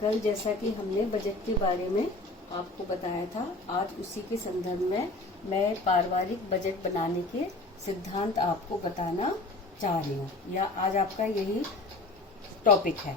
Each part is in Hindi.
कल जैसा कि हमने बजट के बारे में आपको बताया था, आज उसी के संदर्भ में मैं पारिवारिक बजट बनाने के सिद्धांत आपको बताना चाह रही हूँ, या आज आपका यही टॉपिक है।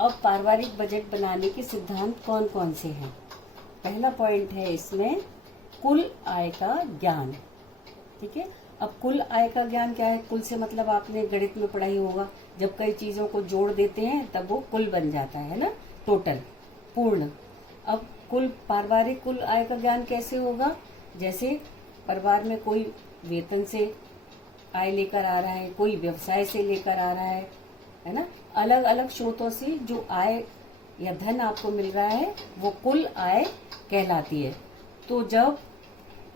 अब पारिवारिक बजट बनाने के सिद्धांत कौन कौन से हैं? पहला पॉइंट है इसमें कुल आय का ज्ञान। ठीक है, अब कुल आय का ज्ञान क्या है? कुल से मतलब आपने गणित में पढ़ा ही होगा, जब कई चीजों को जोड़ देते हैं तब वो कुल बन जाता है ना, टोटल, पूर्ण। अब पारिवारिक कुल आय का ज्ञान कैसे होगा? जैसे परिवार में कोई वेतन से आय लेकर आ रहा है, कोई व्यवसाय से लेकर आ रहा है ना, अलग अलग स्रोतों से जो आय या धन आपको मिल रहा है वो कुल आय कहलाती है। तो जब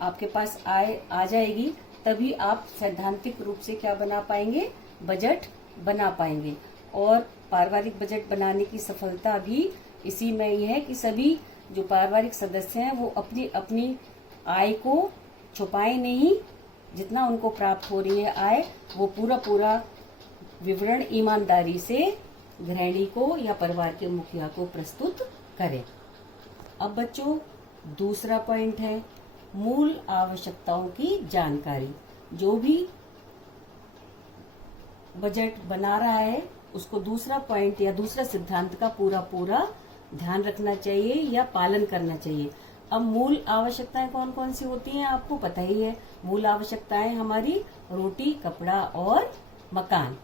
आपके पास आय आ जाएगी तभी आप सैद्धांतिक रूप से क्या बना पाएंगे? बजट बना पाएंगे। और पारिवारिक बजट बनाने की सफलता भी इसी में ही है कि सभी जो पारिवारिक सदस्य हैं वो अपनी अपनी आय को छुपाए नहीं, जितना उनको प्राप्त हो रही है आय वो पूरा विवरण ईमानदारी से गृहिणी को या परिवार के मुखिया को प्रस्तुत करें। अब बच्चों, दूसरा पॉइंट है मूल आवश्यकताओं की जानकारी। जो भी बजट बना रहा है उसको दूसरा पॉइंट या दूसरा सिद्धांत का पूरा ध्यान रखना चाहिए या पालन करना चाहिए। अब मूल आवश्यकताएं कौन कौन सी होती हैं आपको पता ही है। मूल आवश्यकताएं हमारी रोटी, कपड़ा और मकान।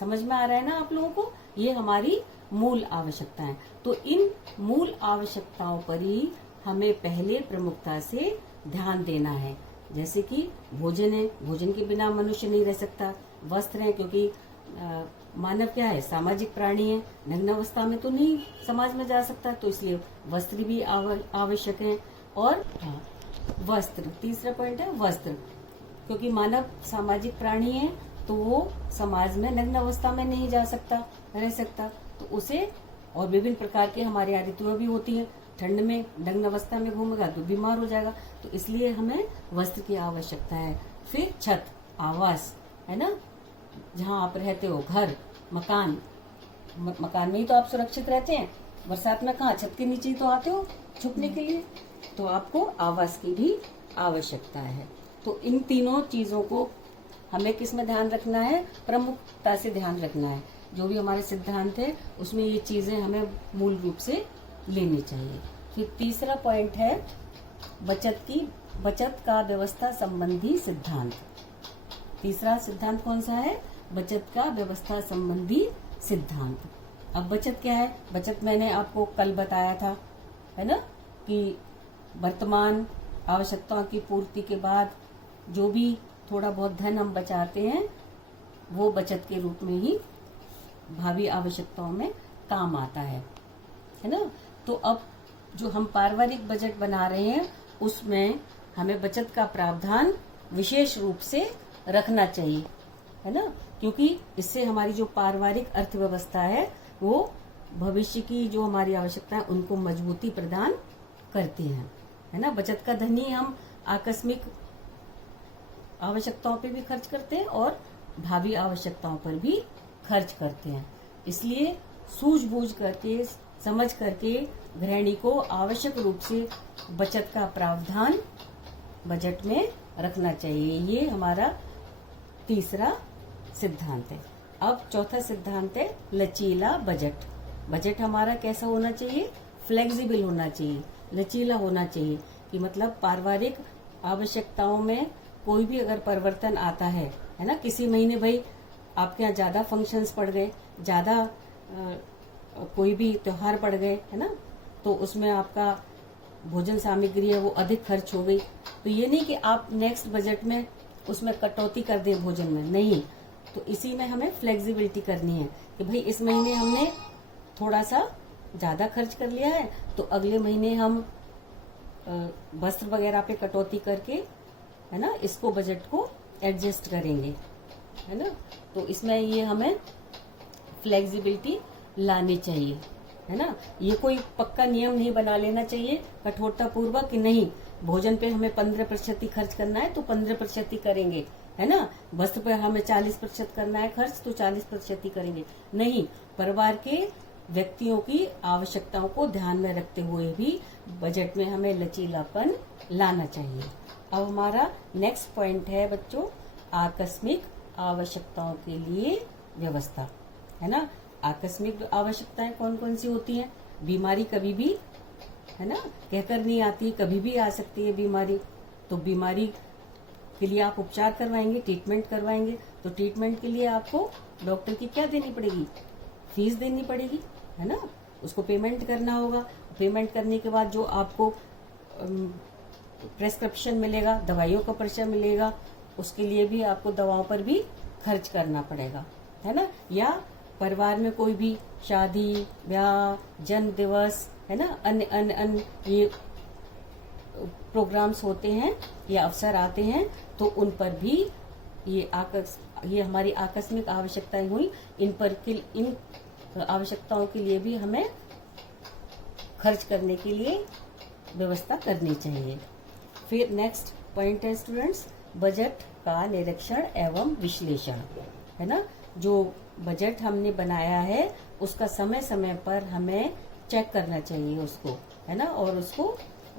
समझ में आ रहा है ना आप लोगों को? ये हमारी मूल आवश्यकताएं। तो इन मूल आवश्यकताओं पर ही हमें पहले प्रमुखता से ध्यान देना है। जैसे कि भोजन है, भोजन के बिना मनुष्य नहीं रह सकता। वस्त्र है, क्योंकि मानव क्या है? सामाजिक प्राणी है, नग्नावस्था में तो नहीं समाज में जा सकता, तो इसलिए वस्त्र भी आवश्यक है। और वस्त्र, तीसरा पॉइंट है वस्त्र, क्योंकि मानव सामाजिक प्राणी है तो वो समाज में नग्न अवस्था में नहीं जा सकता, रह सकता, तो उसे, और विभिन्न प्रकार के हमारे यहाँ ऋतुएं भी होती हैं, ठंड में नग्न अवस्था में घूमेगा तो बीमार हो जाएगा, तो इसलिए हमें वस्त्र की आवश्यकता है। फिर छत, आवास है ना, जहाँ आप रहते हो, घर, मकान में ही तो आप सुरक्षित रहते हैं। बरसात में कहाँ? छत के नीचे ही तो आते हो छुपने के लिए, तो आपको आवास की भी आवश्यकता है। तो इन तीनों चीजों को हमें किस में ध्यान रखना है? प्रमुखता से ध्यान रखना है। जो भी हमारे सिद्धांत है उसमें ये चीजें हमें मूल रूप से लेनी चाहिए। फिर तीसरा पॉइंट है बचत का व्यवस्था संबंधी सिद्धांत। तीसरा सिद्धांत कौन सा है? बचत का व्यवस्था संबंधी सिद्धांत। अब बचत क्या है? बचत मैंने आपको कल बताया था, है ना, कि वर्तमान आवश्यकताओं की पूर्ति के बाद जो भी थोड़ा बहुत धन हम बचाते हैं वो बचत के रूप में ही भावी आवश्यकताओं में काम आता है ना। तो अब जो हम पारिवारिक बजट बना रहे हैं उसमें हमें बचत का प्रावधान विशेष रूप से रखना चाहिए, है ना, क्योंकि इससे हमारी जो पारिवारिक अर्थव्यवस्था है वो भविष्य की जो हमारी आवश्यकता है उनको मजबूती प्रदान करती है ना। बचत का धन ही हम आकस्मिक आवश्यकताओं पे भी खर्च करते हैं और भावी आवश्यकताओं पर भी खर्च करते हैं। इसलिए सूझबूझ करके, समझ करके गृहिणी को आवश्यक रूप से बचत का प्रावधान बजट में रखना चाहिए। ये हमारा तीसरा सिद्धांत है। अब चौथा सिद्धांत है लचीला बजट। बजट हमारा कैसा होना चाहिए? फ्लेक्सिबल होना चाहिए, लचीला होना चाहिए, कि मतलब पारिवारिक आवश्यकताओं में कोई भी अगर परिवर्तन आता है ना, किसी महीने भाई आपके यहाँ ज्यादा फंक्शंस पड़ गए, ज्यादा कोई भी त्योहार पड़ गए, है ना, तो उसमें आपका भोजन सामग्री है वो अधिक खर्च हो गई, तो ये नहीं कि आप नेक्स्ट बजट में उसमें कटौती कर दें भोजन में, नहीं। तो इसी में हमें फ्लेक्सिबिलिटी करनी है कि भाई इस महीने हमने थोड़ा सा ज्यादा खर्च कर लिया है तो अगले महीने हम वस्त्र वगैरह पे कटौती करके, है ना, इसको बजट को एडजस्ट करेंगे, है ना। तो इसमें ये हमें फ्लेक्सिबिलिटी लानी चाहिए, है ना। ये कोई पक्का नियम नहीं बना लेना चाहिए कठोरता पूर्वक कि नहीं भोजन पे हमें 15% ही खर्च करना है तो 15% ही करेंगे, है ना। वस्त्र पे हमें 40% करना है खर्च तो 40% ही करेंगे, नहीं। परिवार के व्यक्तियों की आवश्यकताओं को ध्यान में रखते हुए भी बजट में हमें लचीलापन लाना चाहिए। अब हमारा नेक्स्ट पॉइंट है बच्चों, आकस्मिक आवश्यकताओं के लिए व्यवस्था, है ना। आकस्मिक आवश्यकताएं कौन कौन सी होती हैं? बीमारी कभी भी, है ना, कहकर नहीं आती, कभी भी आ सकती है बीमारी। तो बीमारी के लिए आप उपचार करवाएंगे, ट्रीटमेंट करवाएंगे, तो ट्रीटमेंट के लिए आपको डॉक्टर की क्या देनी पड़ेगी? फीस देनी पड़ेगी, है ना। उसको पेमेंट करना होगा। पेमेंट करने के बाद जो आपको प्रेस्क्रिप्शन मिलेगा, दवाइयों का पर्चा मिलेगा, उसके लिए भी आपको दवाओं पर भी खर्च करना पड़ेगा, है ना। या परिवार में कोई भी शादी, ब्याह, जन्म दिवस, है ना, अन्य अन्य अन्य ये प्रोग्राम्स होते हैं या अवसर आते हैं, तो उन पर भी ये हमारी आकस्मिक आवश्यकताएं हुई, इन आवश्यकताओं के लिए भी हमें खर्च करने के लिए व्यवस्था करनी चाहिए। फिर नेक्स्ट पॉइंट है स्टूडेंट्स, बजट का निरीक्षण एवं विश्लेषण, है ना। जो बजट हमने बनाया है उसका समय समय पर हमें चेक करना चाहिए उसको, है ना, और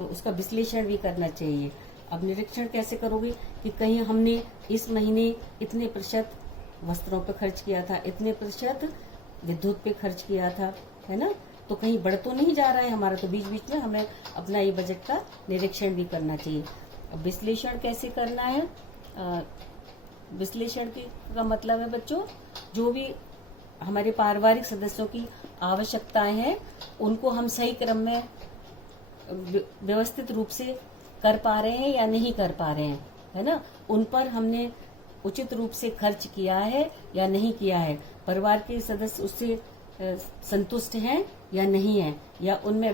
उसका विश्लेषण भी करना चाहिए। अब निरीक्षण कैसे करोगे कि कहीं हमने इस महीने इतने प्रतिशत वस्त्रों पे खर्च किया था, इतने प्रतिशत विद्युत पे खर्च किया था, है ना, तो कहीं बढ़ तो नहीं जा रहा है हमारा। तो बीच बीच में हमें अपना ये बजट का निरीक्षण भी करना चाहिए। अब विश्लेषण कैसे करना है? विश्लेषण का मतलब है बच्चों, जो भी हमारे पारिवारिक सदस्यों की आवश्यकताएं हैं उनको हम सही क्रम में व्यवस्थित रूप से कर पा रहे हैं या नहीं कर पा रहे हैं, है ना। उन पर हमने उचित रूप से खर्च किया है या नहीं किया है, परिवार के सदस्य उससे संतुष्ट हैं या नहीं है, या उनमें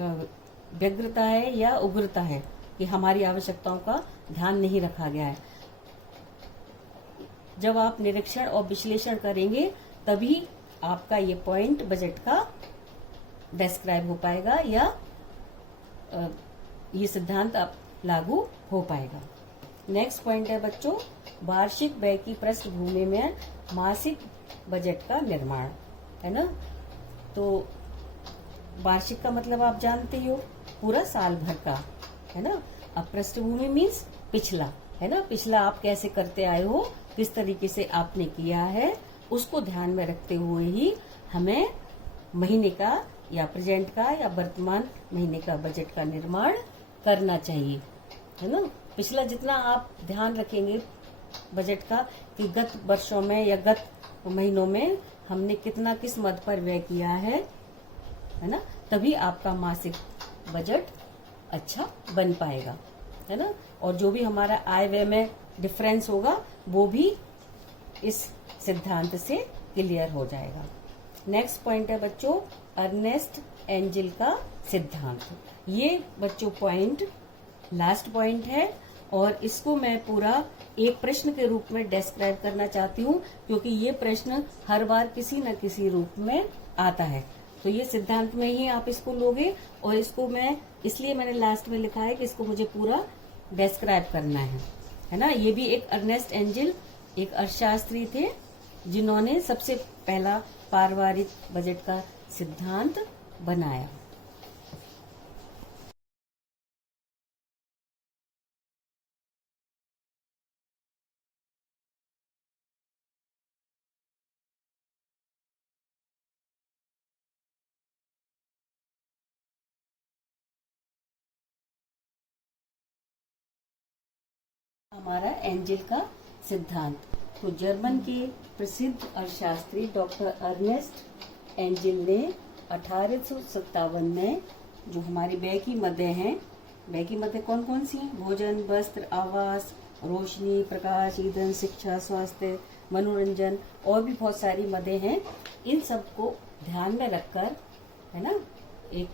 व्यग्रता है या उग्रता है कि हमारी आवश्यकताओं का ध्यान नहीं रखा गया है। जब आप निरीक्षण और विश्लेषण करेंगे तभी आपका ये पॉइंट बजट का डिस्क्राइब हो पाएगा या ये सिद्धांत आप लागू हो पाएगा। नेक्स्ट पॉइंट है बच्चों, वार्षिक व्यय की पृष्ठभूमि में मासिक बजट का निर्माण, है ना। तो वार्षिक का मतलब आप जानते ही हो, पूरा साल भर का, है ना। अब पृष्ठभूमि मीन्स पिछला, है ना, पिछला आप कैसे करते आए हो, किस तरीके से आपने किया है, उसको ध्यान में रखते हुए ही हमें महीने का या प्रेजेंट का या वर्तमान महीने का बजट का निर्माण करना चाहिए, है ना। पिछला जितना आप ध्यान रखेंगे बजट का कि गत वर्षों में या गत महीनों में हमने कितना किस मद पर व्यय किया है ना, तभी आपका मासिक बजट अच्छा बन पाएगा, है ना। और जो भी हमारा आय व्यय में डिफरेंस होगा वो भी इस सिद्धांत से क्लियर हो जाएगा। नेक्स्ट पॉइंट है बच्चों, अर्नेस्ट एंजिल का सिद्धांत। ये बच्चों पॉइंट लास्ट पॉइंट है और इसको मैं पूरा एक प्रश्न के रूप में डिस्क्राइब करना चाहती हूँ, क्योंकि ये प्रश्न हर बार किसी न किसी रूप में आता है। तो ये सिद्धांत में ही आप इसको लोगे और इसको इसलिए मैंने लास्ट में लिखा है कि इसको मुझे पूरा डिस्क्राइब करना है ना। ये भी एक अर्नेस्ट एंजिल एक अर्थशास्त्री थे जिन्होंने सबसे पहला पारिवारिक बजट का सिद्धांत बनाया। हमारा एंजिल का सिद्धांत, तो जर्मन के प्रसिद्ध अर्थशास्त्री डॉक्टर अर्नेस्ट एंजिल ने 1857 में जो हमारी व्यय की मदें हैं, व्यय की मदें कौन कौन सी हैं? भोजन, वस्त्र, आवास, रोशनी, प्रकाश, ईंधन, शिक्षा, स्वास्थ्य, मनोरंजन और भी बहुत सारी मदें हैं। इन सबको ध्यान में रखकर, है ना, एक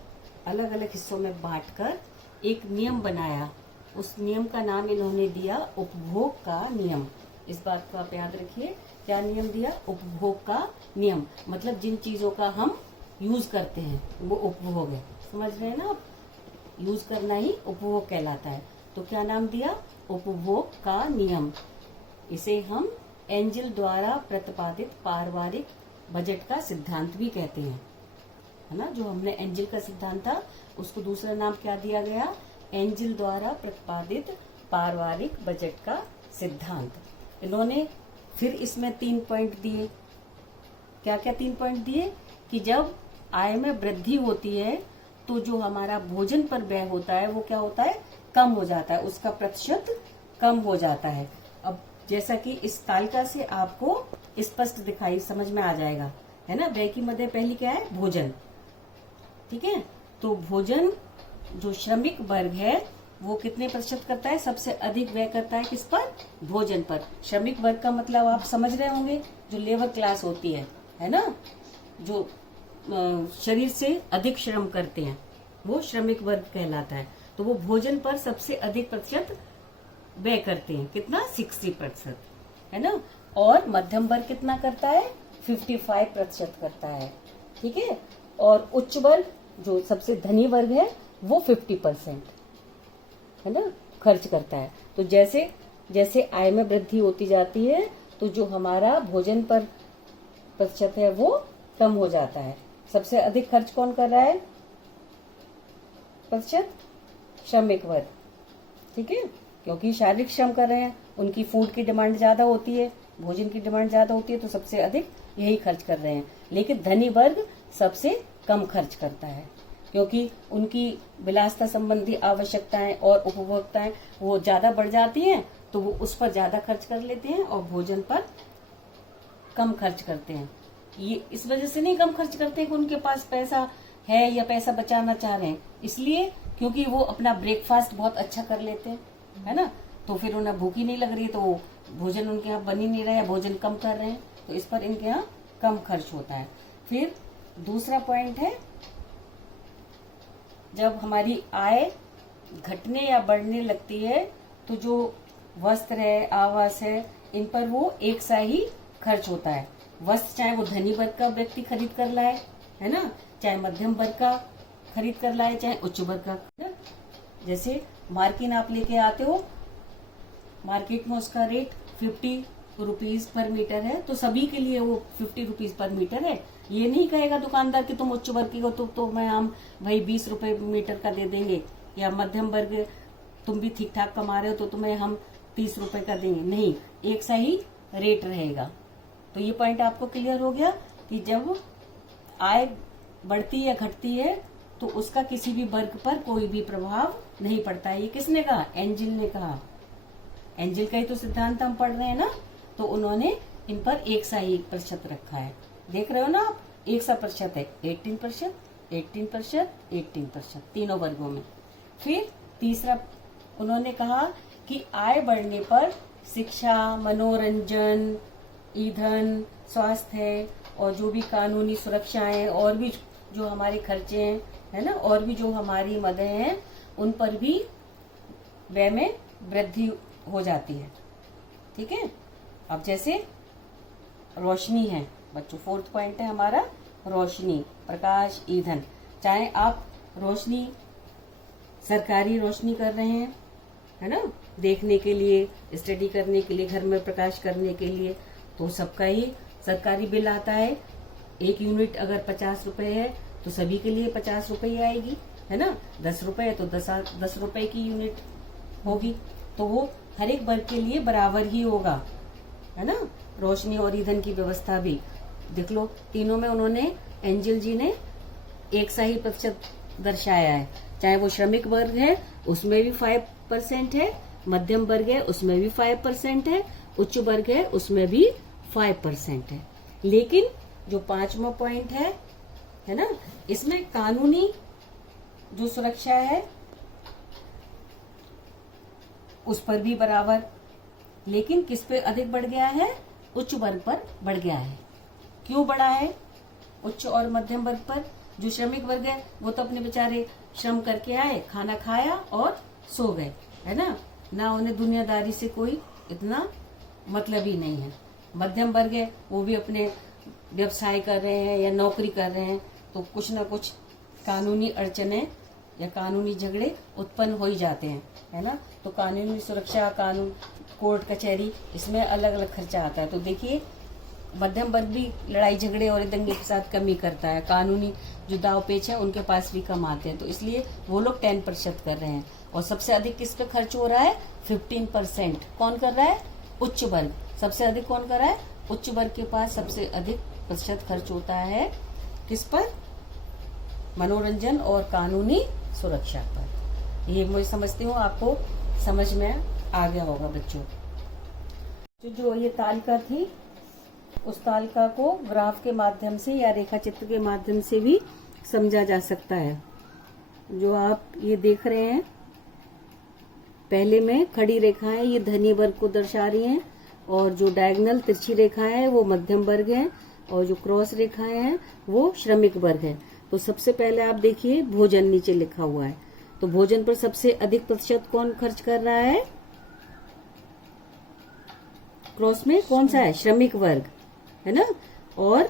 अलग अलग हिस्सों में बांटकर एक नियम बनाया। उस नियम का नाम इन्होंने दिया उपभोग का नियम। इस बात को आप याद रखिए, क्या नियम दिया? उपभोग का नियम। मतलब जिन चीजों का हम यूज करते हैं वो उपभोग है, समझ रहे हैं ना आप? यूज करना ही उपभोग कहलाता है। तो क्या नाम दिया? उपभोग का नियम। इसे हम एंजिल द्वारा प्रतिपादित पारिवारिक बजट का सिद्धांत भी कहते हैं, है ना। जो हमने एंजिल का सिद्धांत था उसको दूसरा नाम क्या दिया गया, एंजिल द्वारा प्रतिपादित पारिवारिक बजट का सिद्धांत। इन्होंने फिर इसमें 3 पॉइंट दिए। क्या क्या 3 पॉइंट दिए कि जब आय में वृद्धि होती है तो जो हमारा भोजन पर व्यय होता है वो क्या होता है, कम हो जाता है, उसका प्रतिशत कम हो जाता है। अब जैसा कि इस तालिका से आपको स्पष्ट दिखाई समझ में आ जाएगा, है ना। व्यय की मध्य पहली क्या है, भोजन, ठीक है। तो भोजन जो श्रमिक वर्ग है वो कितने प्रतिशत करता है, सबसे अधिक व्यय करता है किस पर, भोजन पर। श्रमिक वर्ग का मतलब आप समझ रहे होंगे, जो लेबर क्लास होती है ना, जो शरीर से अधिक श्रम करते हैं वो श्रमिक वर्ग कहलाता है। तो वो भोजन पर सबसे अधिक प्रतिशत व्यय करते हैं, कितना, 60%, है ना। और मध्यम वर्ग कितना करता है, 55% करता है, ठीक है। और उच्च वर्ग जो सबसे धनी वर्ग है वो 50%, है ना, खर्च करता है। तो जैसे जैसे आय में वृद्धि होती जाती है तो जो हमारा भोजन पर प्रतिशत है वो कम हो जाता है। सबसे अधिक खर्च कौन कर रहा है, प्रतिशत, श्रमिक वर्ग, ठीक है, क्योंकि शारीरिक श्रम कर रहे हैं, उनकी फूड की डिमांड ज्यादा होती है, भोजन की डिमांड ज्यादा होती है, तो सबसे अधिक यही खर्च कर रहे हैं। लेकिन धनी वर्ग सबसे कम खर्च करता है, क्योंकि उनकी विलासिता संबंधी आवश्यकताएं और उपभोक्ताएं वो ज्यादा बढ़ जाती हैं, तो वो उस पर ज्यादा खर्च कर लेते हैं और भोजन पर कम खर्च करते हैं। ये इस वजह से नहीं कम खर्च करते हैं कि उनके पास पैसा है या पैसा बचाना चाह रहे हैं, इसलिए क्योंकि वो अपना ब्रेकफास्ट बहुत अच्छा कर लेते हैं, है ना। तो फिर उन्हें भूख ही नहीं लग रही, तो वो भोजन उनके यहाँ बन ही नहीं रहा है, भोजन कम कर रहे हैं, तो इस पर इनके यहाँ कम खर्च होता है। फिर दूसरा पॉइंट है, जब हमारी आय घटने या बढ़ने लगती है तो जो वस्त्र है, आवास है, इन पर वो एक सा ही खर्च होता है। वस्त्र चाहे वो धनी वर्ग का व्यक्ति खरीद कर लाए, है ना, चाहे मध्यम वर्ग का खरीद कर लाए, चाहे उच्च वर्ग का। जैसे मार्किन आप लेके आते हो, मार्केट में उसका रेट 50 रुपीज पर मीटर है, तो सभी के लिए वो 50 रुपीज पर मीटर है। ये नहीं कहेगा दुकानदार कि तुम उच्च वर्ग की हो तो मैं हम भाई 20 रुपए मीटर का दे देंगे, या मध्यम वर्ग तुम भी ठीक ठाक कमा रहे हो तो तुम्हें हम 30 रुपए का देंगे, नहीं, एक सा ही रेट रहेगा। तो ये पॉइंट आपको क्लियर हो गया कि जब आय बढ़ती या घटती है तो उसका किसी भी वर्ग पर कोई भी प्रभाव नहीं पड़ता है। ये किसने कहा, एंजिल ने कहा। एंजिल का ही तो सिद्धांत हम पढ़ रहे हैं ना, तो उन्होंने इन पर एक सा ही प्रतिशत रखा है। देख रहे हो ना आप, एक सा प्रतिशत है, 18%, 18%, 18%, तीनों वर्गों में। फिर तीसरा उन्होंने कहा कि आय बढ़ने पर शिक्षा, मनोरंजन, ईंधन, स्वास्थ्य और जो भी कानूनी सुरक्षाएं और भी जो हमारे खर्चे हैं, है ना, और भी जो हमारी मदें हैं, उन पर भी व्यय में वृद्धि हो जाती है, ठीक है। अब जैसे रोशनी है बच्चों, 4th पॉइंट है हमारा, रोशनी, प्रकाश, ईंधन। चाहे आप रोशनी सरकारी रोशनी कर रहे हैं, है ना, देखने के लिए, स्टडी करने के लिए, घर में प्रकाश करने के लिए, तो सबका ही सरकारी बिल आता है। 1 यूनिट अगर 50 रुपए है तो सभी के लिए 50 रुपए ही आएगी, है ना। 10 रुपए है तो 10 रुपए की यूनिट होगी, तो वो हर एक वर्ग के लिए बराबर ही होगा, है ना। रोशनी और ईंधन की व्यवस्था भी देख लो, तीनों में उन्होंने, एंजिल जी ने एक सा ही प्रतिशत दर्शाया है। चाहे वो श्रमिक वर्ग है उसमें भी 5% है, मध्यम वर्ग है उसमें भी 5% है, उच्च वर्ग है उसमें भी 5% है। लेकिन जो 5वां पॉइंट है ना, इसमें कानूनी जो सुरक्षा है उस पर भी बराबर, लेकिन किस पे अधिक बढ़ गया है, उच्च वर्ग पर बढ़ गया है। क्यों बढ़ा है उच्च और मध्यम वर्ग पर? जो श्रमिक वर्ग है वो तो अपने बेचारे श्रम करके आए, खाना खाया और सो गए, है ना उन्हें दुनियादारी से कोई इतना मतलब ही नहीं है। मध्यम वर्ग है वो भी अपने व्यवसाय कर रहे हैं या नौकरी कर रहे हैं, तो कुछ ना कुछ कानूनी अड़चने या कानूनी झगड़े उत्पन्न हो ही जाते हैं, है ना। तो कानूनी सुरक्षा, कानून, कोर्ट कचहरी, इसमें अलग अलग खर्चा आता है। तो देखिए मध्यम वर्ग भी लड़ाई झगड़े और दंगे फसाद कम ही करता है, कानूनी जो दाव पेच है उनके पास भी कम आते हैं, तो इसलिए वो लोग 10% कर रहे हैं। और सबसे अधिक किस पे खर्च हो रहा है? 15%। कौन कर रहा है? उच्च वर्ग। सबसे अधिक कौन कर रहा है? उच्च वर्ग के पास सबसे अधिक प्रतिशत खर्च होता है किस पर? मनोरंजन और कानूनी सुरक्षा पर। ये मैं समझती हूँ आपको समझ में आ गया होगा बच्चों। जो ये तालिका थी, उस तालिका को ग्राफ के माध्यम से या रेखा चित्र के माध्यम से भी समझा जा सकता है। जो आप ये देख रहे हैं, पहले में खड़ी रेखाएं ये धनी वर्ग को दर्शा रही हैं, और जो डायगोनल तिरछी रेखाएं हैं वो मध्यम वर्ग है, और जो क्रॉस रेखाएं हैं वो श्रमिक वर्ग है। तो सबसे पहले आप देखिए भोजन नीचे लिखा हुआ है, तो भोजन पर सबसे अधिक प्रतिशत कौन खर्च कर रहा है? क्रॉस में कौन सा है? श्रमिक वर्ग है ना। और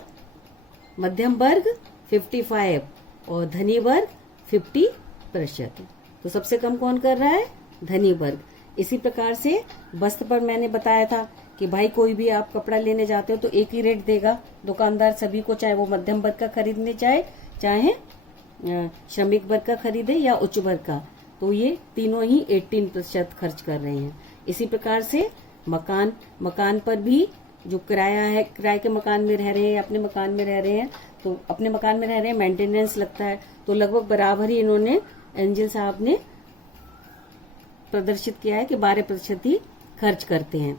मध्यम वर्ग 55 और धनी वर्ग 50%। तो सबसे कम कौन कर रहा है? धनी वर्ग। इसी प्रकार से वस्त्र पर मैंने बताया था कि भाई कोई भी आप कपड़ा लेने जाते हो तो एक ही रेट देगा दुकानदार सभी को, चाहे वो मध्यम वर्ग का खरीदने चाहे श्रमिक वर्ग का खरीदे या उच्च वर्ग का। तो ये तीनों ही 18% खर्च कर रहे हैं। इसी प्रकार से मकान पर भी जो किराया है, किराए के मकान में रह रहे हैं, अपने मकान में रह रहे हैं, तो अपने मकान में रह रहे हैं, मेंटेनेंस लगता है, तो लगभग बराबर ही इन्होंने एंजल साहब ने प्रदर्शित किया है कि 12% ही खर्च करते हैं।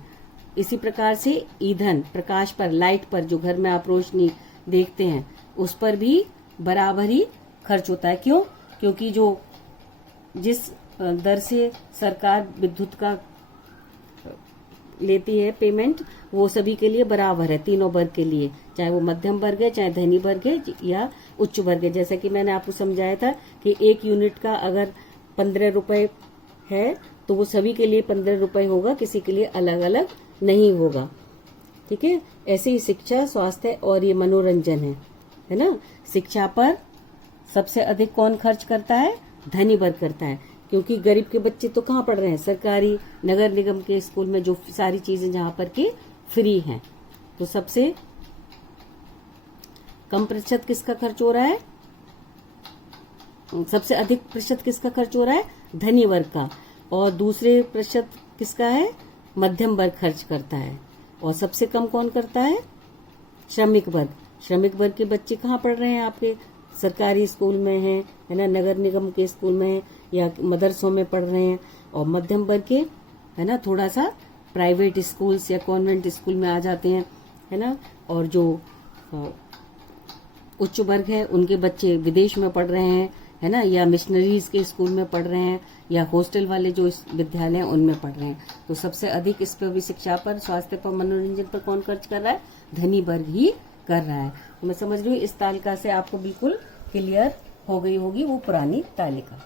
इसी प्रकार से ईंधन, प्रकाश पर, लाइट पर, जो घर में आप रोशनी देखते हैं उस पर भी बराबर ही खर्च होता है। क्यों? क्योंकि जो जिस दर से सरकार विद्युत का लेती है पेमेंट, वो सभी के लिए बराबर है, तीनों वर्ग के लिए, चाहे वो मध्यम वर्ग है, चाहे धनी वर्ग है या उच्च वर्ग है। जैसा कि मैंने आपको समझाया था कि 1 यूनिट का अगर 15 रुपए है तो वो सभी के लिए 15 रुपए होगा, किसी के लिए अलग अलग नहीं होगा। ठीक है। ऐसे ही शिक्षा, स्वास्थ्य और ये मनोरंजन है ना। शिक्षा पर सबसे अधिक कौन खर्च करता है? धनी वर्ग करता है, क्योंकि गरीब के बच्चे तो कहाँ पढ़ रहे हैं? सरकारी नगर निगम के स्कूल में, जो सारी चीजें जहां पर की फ्री हैं। तो सबसे कम प्रतिशत किसका खर्च हो रहा है? सबसे अधिक प्रतिशत किसका खर्च हो रहा है? धनी वर्ग का। और दूसरे प्रतिशत किसका है? मध्यम वर्ग खर्च करता है। और सबसे कम कौन करता है? श्रमिक वर्ग। श्रमिक वर्ग के बच्चे कहाँ पढ़ रहे हैं? आपके सरकारी स्कूल में है ना, नगर निगम के स्कूल में है या मदरसों में पढ़ रहे हैं। और मध्यम वर्ग के है ना थोड़ा सा प्राइवेट स्कूल्स या कॉन्वेंट स्कूल में आ जाते हैं, है ना। और जो उच्च वर्ग है उनके बच्चे विदेश में पढ़ रहे हैं, है ना, या मिशनरीज के स्कूल में पढ़ रहे हैं, या हॉस्टल वाले जो विद्यालय हैं उनमें पढ़ रहे हैं। तो सबसे अधिक इस पर भी, शिक्षा पर, स्वास्थ्य पर, मनोरंजन पर कौन खर्च कर रहा है? धनी वर्ग ही कर रहा है। तो मैं समझ रही हूँ इस तालिका से आपको बिल्कुल क्लियर हो गई होगी वो पुरानी तालिका।